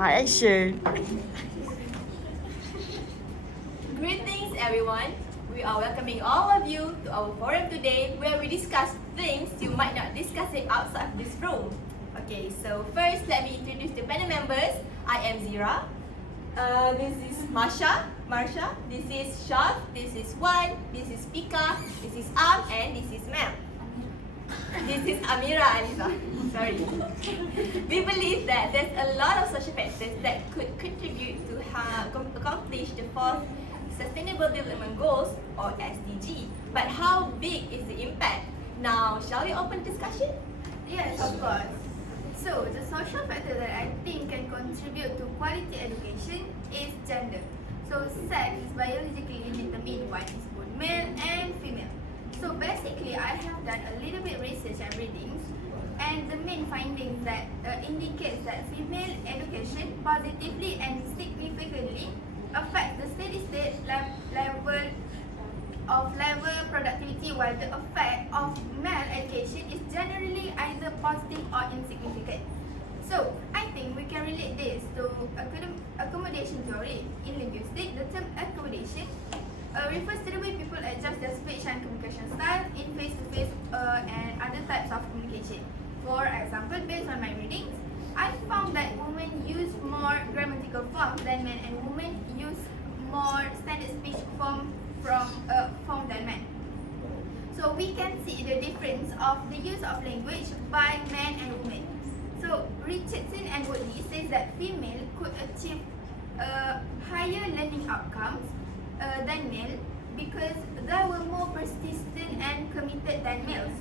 Action. Greetings everyone! We are welcoming all of you to our forum today where we discuss things you might not discuss it outside of this room. Okay, so first let me introduce the panel members. I am Zira. This is Marsha, this is Shaf, this is Wan, this is Pika, this is Am, and this is Mel. This is Amira Anissa. Sorry. We believe that there's a lot of social factors that could contribute to accomplish the fourth Sustainable Development Goals or SDG. But how big is the impact? Now, shall we open discussion? Yes, of course. So, the social factor that I think can contribute to quality education is gender. So, sex is biologically determined. One is both male and female. So, basically, I have done a little bit research and readings, and the main findings that indicates that female education positively and significantly affects the steady state level productivity, while the effect of male education is generally either positive or insignificant. So, I think we can relate this to accommodation theory. In linguistics, the term accommodation refers to the way people adjust their speech and communication style in face-to-face and other types of communication. For example, based on my readings, I found that women use more grammatical forms than men, and women use more standard speech form than men. So we can see the difference of the use of language by men and women. So Richardson and Woodley says that female could achieve higher learning outcomes than male because they were more persistent and committed than males.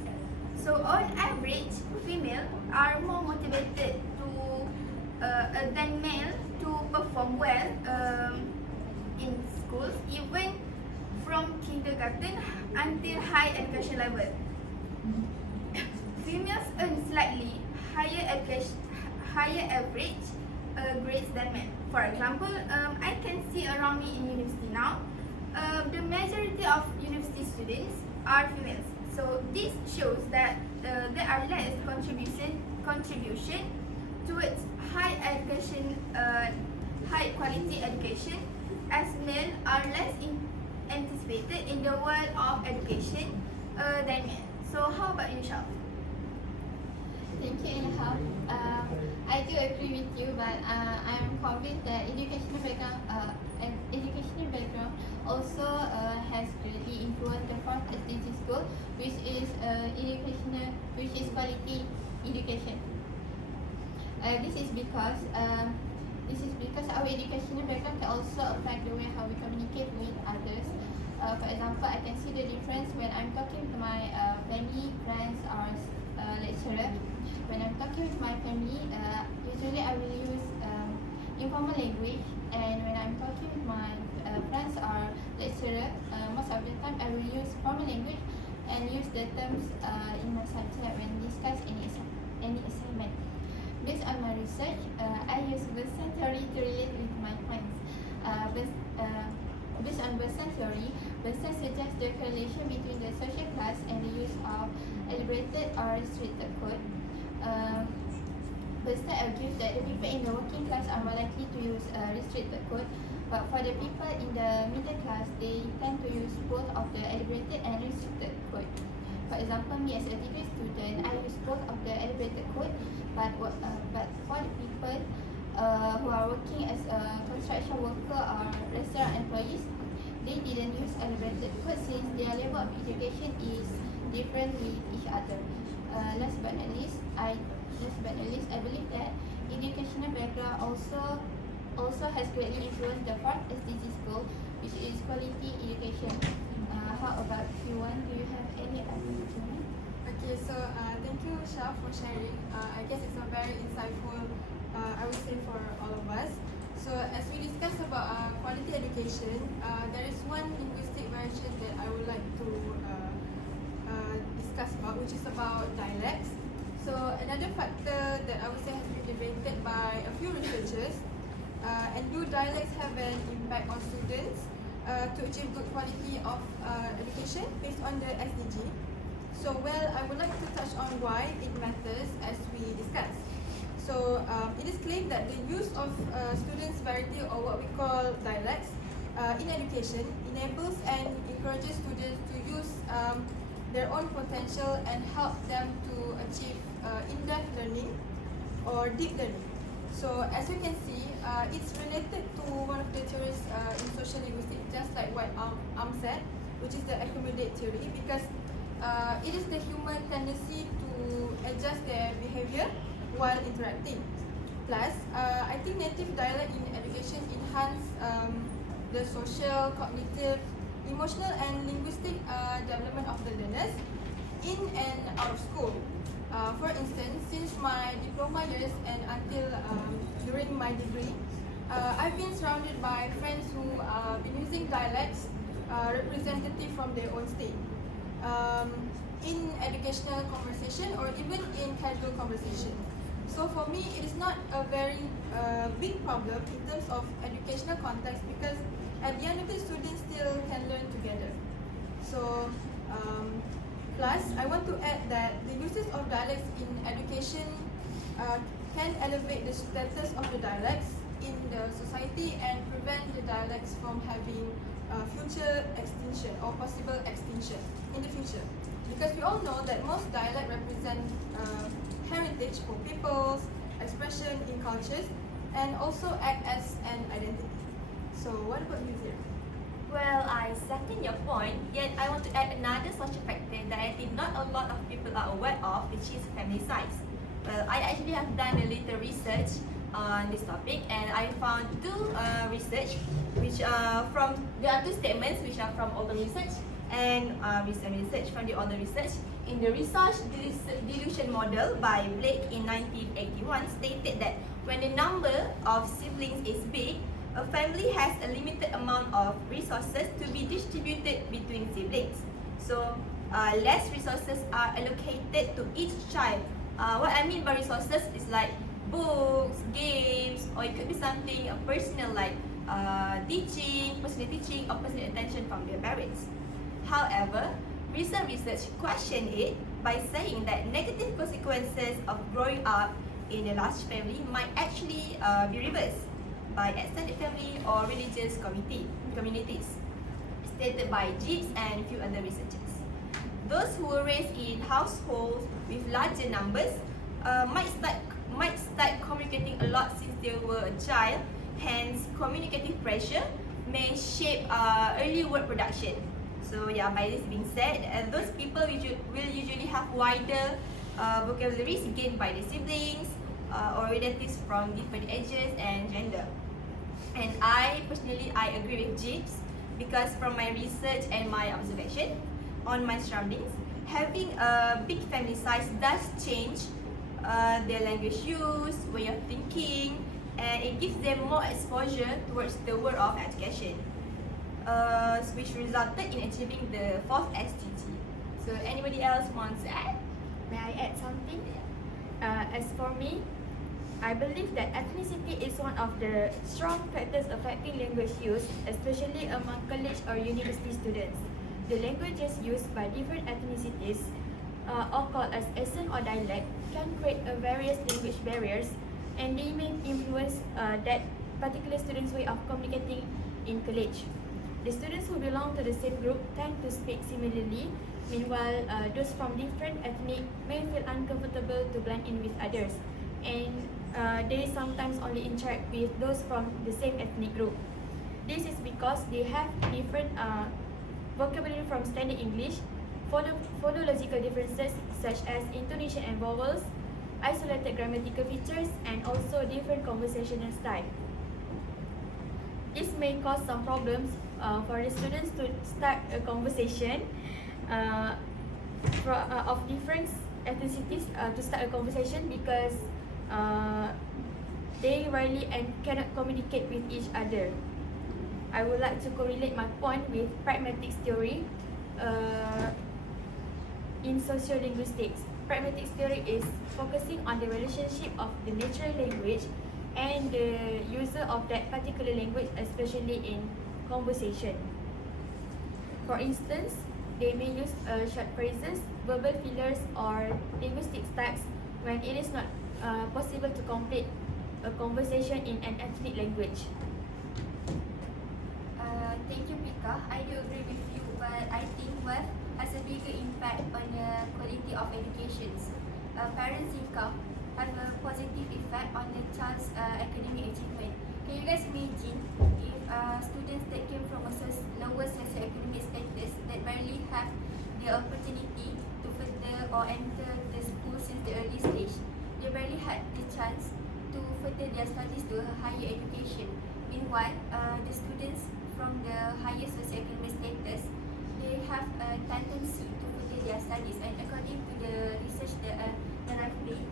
So on average, female are more motivated than male to perform well in schools, even from kindergarten until high education level. Females earn slightly higher average grades than men. For example, I can see around me in university now, the majority of university students are females. So this shows that there are less contribution towards high quality education, as men are less anticipated in the world of education than men. So how about you, Shaf? Thank you, Ilham. I do agree with you, but I'm convinced that educational background also has greatly influenced the fourth SDG goal, which is quality education. This is because our educational background can also affect the way how we communicate with others. For example, I can see the difference when I'm talking to my family, friends, or lecturer. When I'm talking with my family, usually I will use informal language, and when I'm talking with my friends or lecturer, most of the time I will use formal language and use the terms in my subject when discuss any assignment. Based on my research, I use Bergson theory to relate with my points. Based on Bergson theory, Bergson suggests the correlation between the social class and the use of elaborated or restricted code. Bergson argues that the people in the working class are more likely to use restricted code, but for the people in the middle class, they tend to use both of the elaborated and restricted code. For example, me as a degree student, I use both of the elaborated code, but for the people who are working as a construction worker or restaurant employees, they didn't use elaborated code since their level of education is different with each other. Last but not least, I believe that educational background also has greatly influenced the fourth SDG goal, which is quality education. How about you, Wan? Do you have any other opinion? Okay, so thank you, Shaf, for sharing. I guess it's a very insightful, I would say, for all of us. So as we discuss about quality education, there is one linguistic variation that I would like to discuss about, which is about dialects. So another factor that I would say has been debated by a few researchers, and do dialects have an impact on students to achieve good quality of education based on the SDG? So, well, I would like to touch on why it matters as we discuss. So it is claimed that the use of students' variety, or what we call dialects, in education enables and encourages students to use their own potential and help them to achieve in-depth learning or deep learning. So as you can see, it's related to one of the theories in social linguistics, just like what said, which is the accommodate theory, because it is the human tendency to adjust their behavior while interacting. Plus, I think native dialect in education enhance the social, cognitive, emotional and linguistic development of the learners in and out of school. For instance, since my diploma years and until during my degree, I've been surrounded by friends who been using dialects representative from their own state in educational conversation or even in casual conversation. So for me, it is not a very big problem in terms of educational context, because at the end of it, students still can learn together. So plus, I want to add that the uses of dialects in education can elevate the status of the dialects in the society and prevent the dialects from having future extinction or possible extinction in the future. Because we all know that most dialect represent heritage for peoples, expression in cultures, and also act as an identity. So what about you, Zira? Well, I second your point, yet I want to add another social factor that I think not a lot of people are aware of, which is family size. Well, I actually have done a little research on this topic, and I found two research, which there are two statements which are from older research and recent research from the older research. In the research delusion model by Blake in 1981 stated that when the number of siblings is big, a family has a limited amount of resources to be distributed between siblings. So less resources are allocated to each child. What I mean by resources is like books, games, or it could be something personal like personal teaching, or personal attention from their parents. However, recent research questioned it by saying that negative consequences of growing up in a large family might actually be reversed by extended family or religious communities, stated by Gibbs and a few other researchers. Those who were raised in households with larger numbers might start communicating a lot since they were a child. Hence, communicative pressure may shape early word production. So yeah, by this being said, those people will usually have wider vocabularies gained by their siblings or relatives from different ages and gender. And I personally agree with Gibbs, because from my research and my observation on my surroundings, having a big family size does change their language use, way of thinking, and it gives them more exposure towards the world of education, which resulted in achieving the fourth SDG. So anybody else wants to add? May I add something? As for me, I believe that ethnicity is one of the strong factors affecting language use, especially among college or university students. The languages used by different ethnicities, or called as accent or dialect, can create a various language barriers, and they may influence that particular student's way of communicating in college. The students who belong to the same group tend to speak similarly, meanwhile those from different ethnic may feel uncomfortable to blend in with others, and they sometimes only interact with those from the same ethnic group. This is because they have different vocabulary from standard English, phonological differences such as intonation and vowels, isolated grammatical features, and also different conversational style. This may cause some problems for the students to start a conversation of different ethnicities to start a conversation, because they rarely and cannot communicate with each other. I would like to correlate my point with pragmatics theory in sociolinguistics. Pragmatics theory is focusing on the relationship of the natural language and the user of that particular language, especially in conversation. For instance, they may use short phrases, verbal fillers, or linguistic tags when it is not possible to complete a conversation in an ethnic language? Thank you, Pika. I do agree with you, but I think wealth has a bigger impact on the quality of education. Parents' income have a positive effect on the child's academic achievement. Can you guys imagine if students that came from a lower socioeconomic status that barely have the opportunity to further or enter the school since the early stage, they barely had the chance to further their studies to a higher education. Meanwhile, the students from the higher socioeconomic status, they have a tendency to further their studies. And according to the research that I've made,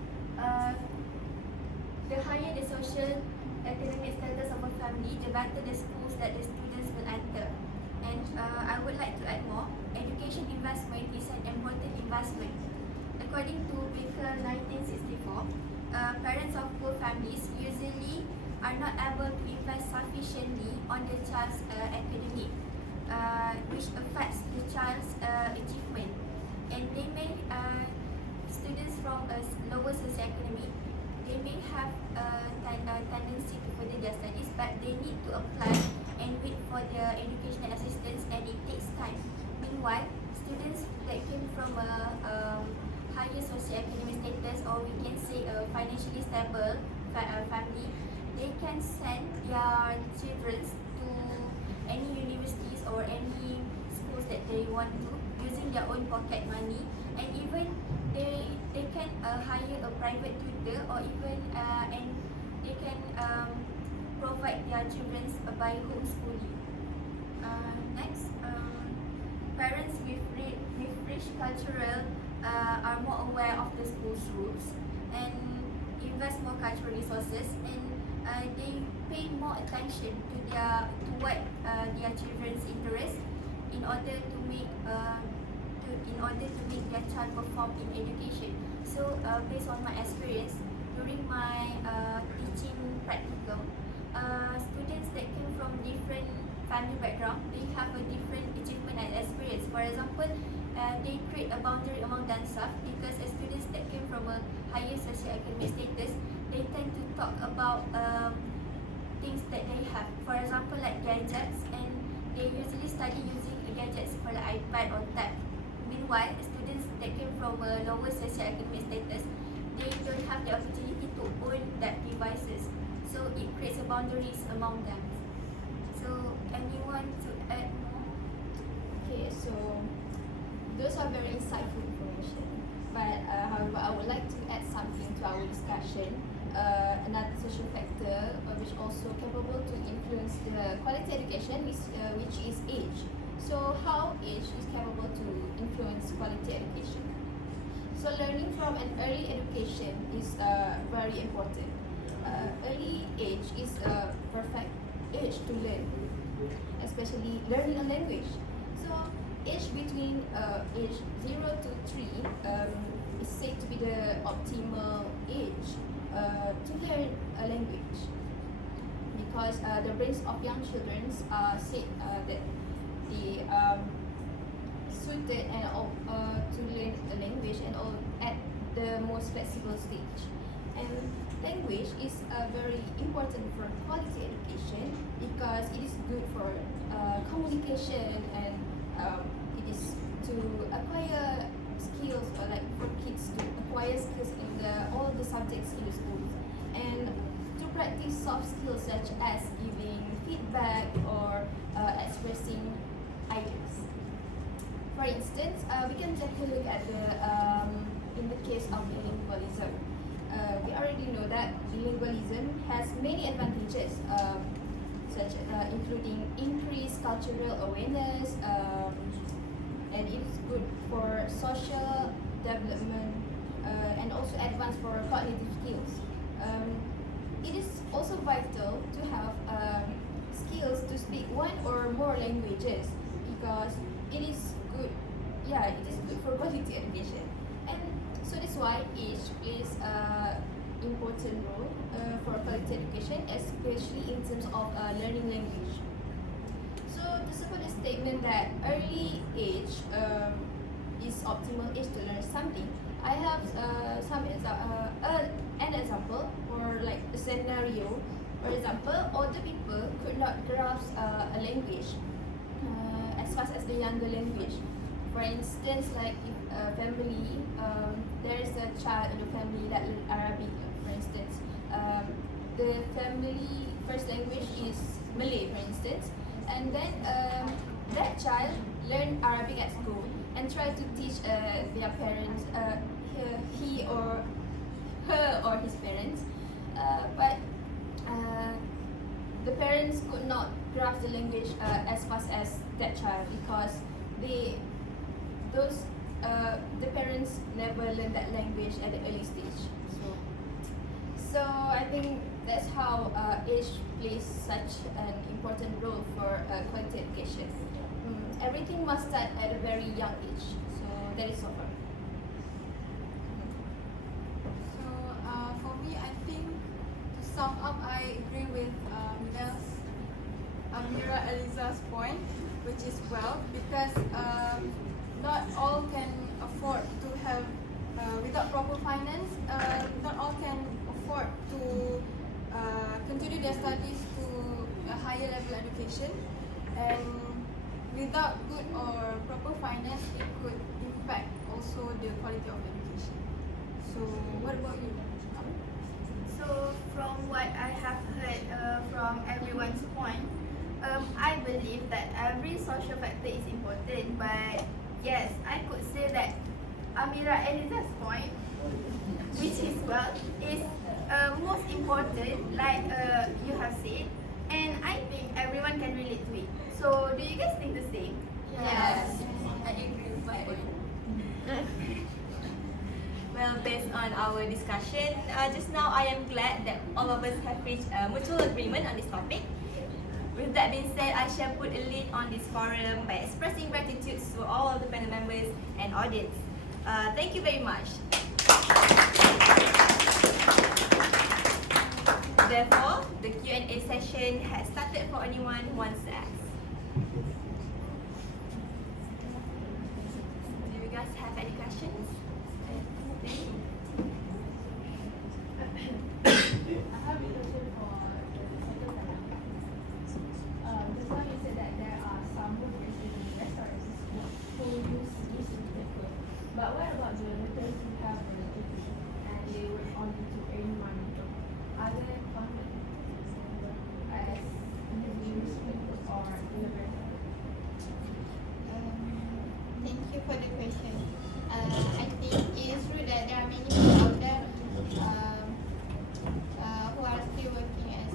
the higher the social economic status of a family, the better the schools that the students will enter. And I would like to add more. Education investment is an important investment. According to Baker 1964, parents of poor families usually are not able to invest sufficiently on the child's academic, which affects the child's achievement. And they may, students from a lower socioeconomic, they may have a tendency to further their studies, but they need to apply and wait for their educational assistance, and it takes time. Meanwhile, students that came from a higher socioeconomic status, or we can say a financially stable family, they can send their children to any universities or any schools that they want to using their own pocket money, and even they can hire a private tutor, or even and they can provide their children by homeschooling. Next, parents with rich cultural are more aware of the school's rules and invest more cultural resources, and they pay more attention to what their children's interest in order to make their child perform in education. So based on my experience during my teaching practicum, students that came from different family background, they have a different achievement and experience. For example, they create a boundary among themselves, because students that came from a higher socioeconomic status, they tend to talk about things that they have. For example, like gadgets, and they usually study using gadgets for the iPad or tab. Meanwhile, students that came from a lower socioeconomic status, they don't have the opportunity to own that devices. So it creates a boundaries among them. So anyone to add more? Okay, so those are very insightful information. But however, I would like to add something to our discussion. Another social factor which also capable to influence the quality education which is age. So how age is capable to influence quality education? So learning from an early education is very important. Early age is a perfect age to learn, especially learning a language. So age between age 0 to 3 is said to be the optimal age to learn a language, because the brains of young children are said that they suited and to learn a language and all at the most flexible stage. And language is very important for quality education, because it is good for communication, and it is to acquire skills, or like for kids to acquire skills in all the subjects in the schools, and to practice soft skills such as giving feedback or expressing ideas. For instance, we can take a look at in the case of bilingualism. We already know that bilingualism has many advantages, including increased cultural awareness, and it is good for social development, and also advanced for cognitive skills. It is also vital to have skills to speak one or more languages, because it is good. Yeah, it is good for quality education, and so that's why age plays important role for quality education, especially in terms of learning language. So to support the statement that early age is optimal age to learn something, I have an example or like a scenario. For example, older people could not grasp a language as fast as the younger language. For instance, like if a family, there is a child in the family that learn Arabic. For instance, the family first language is Malay, for instance, and then that child learn Arabic at school and try to teach their parents, he or her or his parents, but the parents could not grasp the language as fast as that child because the parents never learn that language at the early stage. So I think that's how age plays such an important role for quality education. Everything must start at a very young age. So that is so far. So for me, I think to sum up, I agree with Amira Eliza's point, which is well, because not all can afford to have, without proper finance, not all can afford to continue their studies to a higher level education, and without good or proper finance, it could impact also the quality of education. So what about you? So from what I have heard from everyone's point, I believe that every social factor is important. But yes, I could say that Amira Eliza's point, which is well, is most important, like you have said, and I think everyone can relate to it. So do you guys think the same? Yes, I agree with my point. Well, based on our discussion just now, I am glad that all of us have reached a mutual agreement on this topic. With that being said, I shall put a lid on this forum by expressing gratitude to all of the panel members and audience. Thank you very much. Therefore, the Q&A session has started for anyone who wants to ask. Do you guys have any questions? I have a question for the second panel. Just now you said that there are some who based in restaurants who use this method. But what about the workers who have a degree and they work only to earn money? Are they counted as use method or universal? Thank you for the question. I think it is true that there are many people out there who are still working as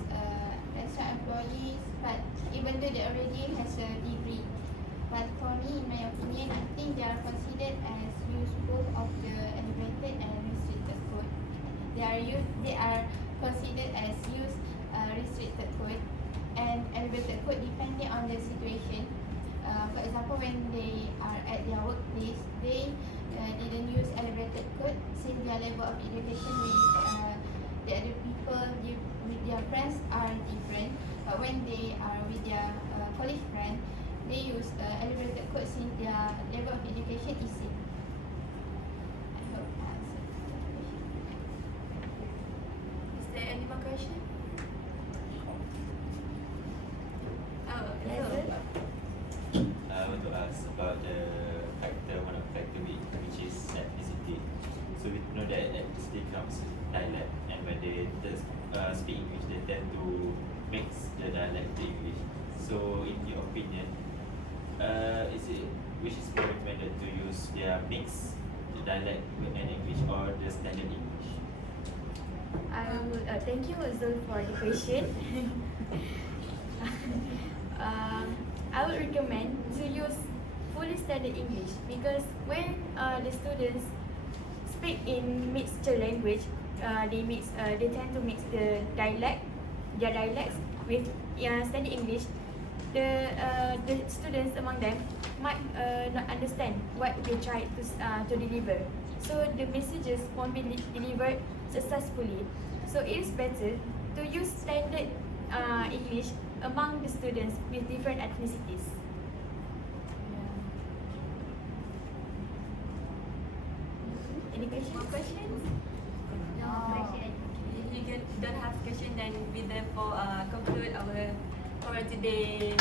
restaurant employees, but even though they already has a degree. But for me, in my opinion, I think they are considered as use both of the elevated and restricted code. They are considered as use restricted code and elevated code depending on the situation. For example, when they are at their workplace, they didn't use elevated code since their level of education with the other people, with their friends are different. But when they are with their college friend, they use elevated code since their level of education is same. I hope I answered the question. Is there any more question? Oh, Level? I want to ask about the factor, one of the factor which is ethnicity. So we know that ethnicity comes with dialect, and when they speak English, they tend to mix the dialect to English. So in your opinion, which is more recommended to use their mix the dialect and English or the standard English? I would thank you Zul for the question. I would recommend to use fully standard English because when the students speak in mixture language, they tend to mix their dialects with standard English. The students among them might not understand what they try to deliver, so the messages won't be delivered successfully. So it is better to use standard English among the students with different ethnicities. Any questions? More questions? No. If you don't have question, then we therefore conclude our for today.